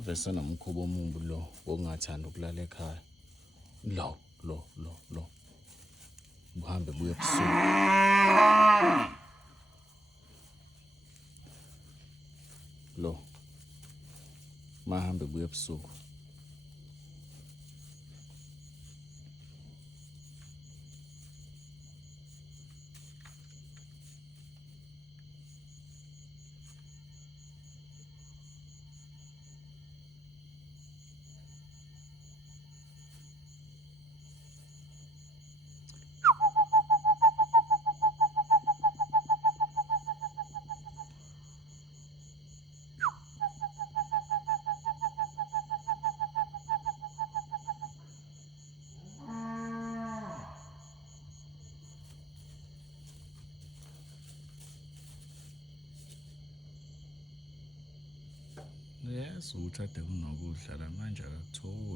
ave senomkhuba omumbi lo wokungathanda ukulala ekhaya. Lo buhambe buye ebusuku. Lo mahambe buye ebusuku. Yes, uthade kunokudlala manje akakutholi.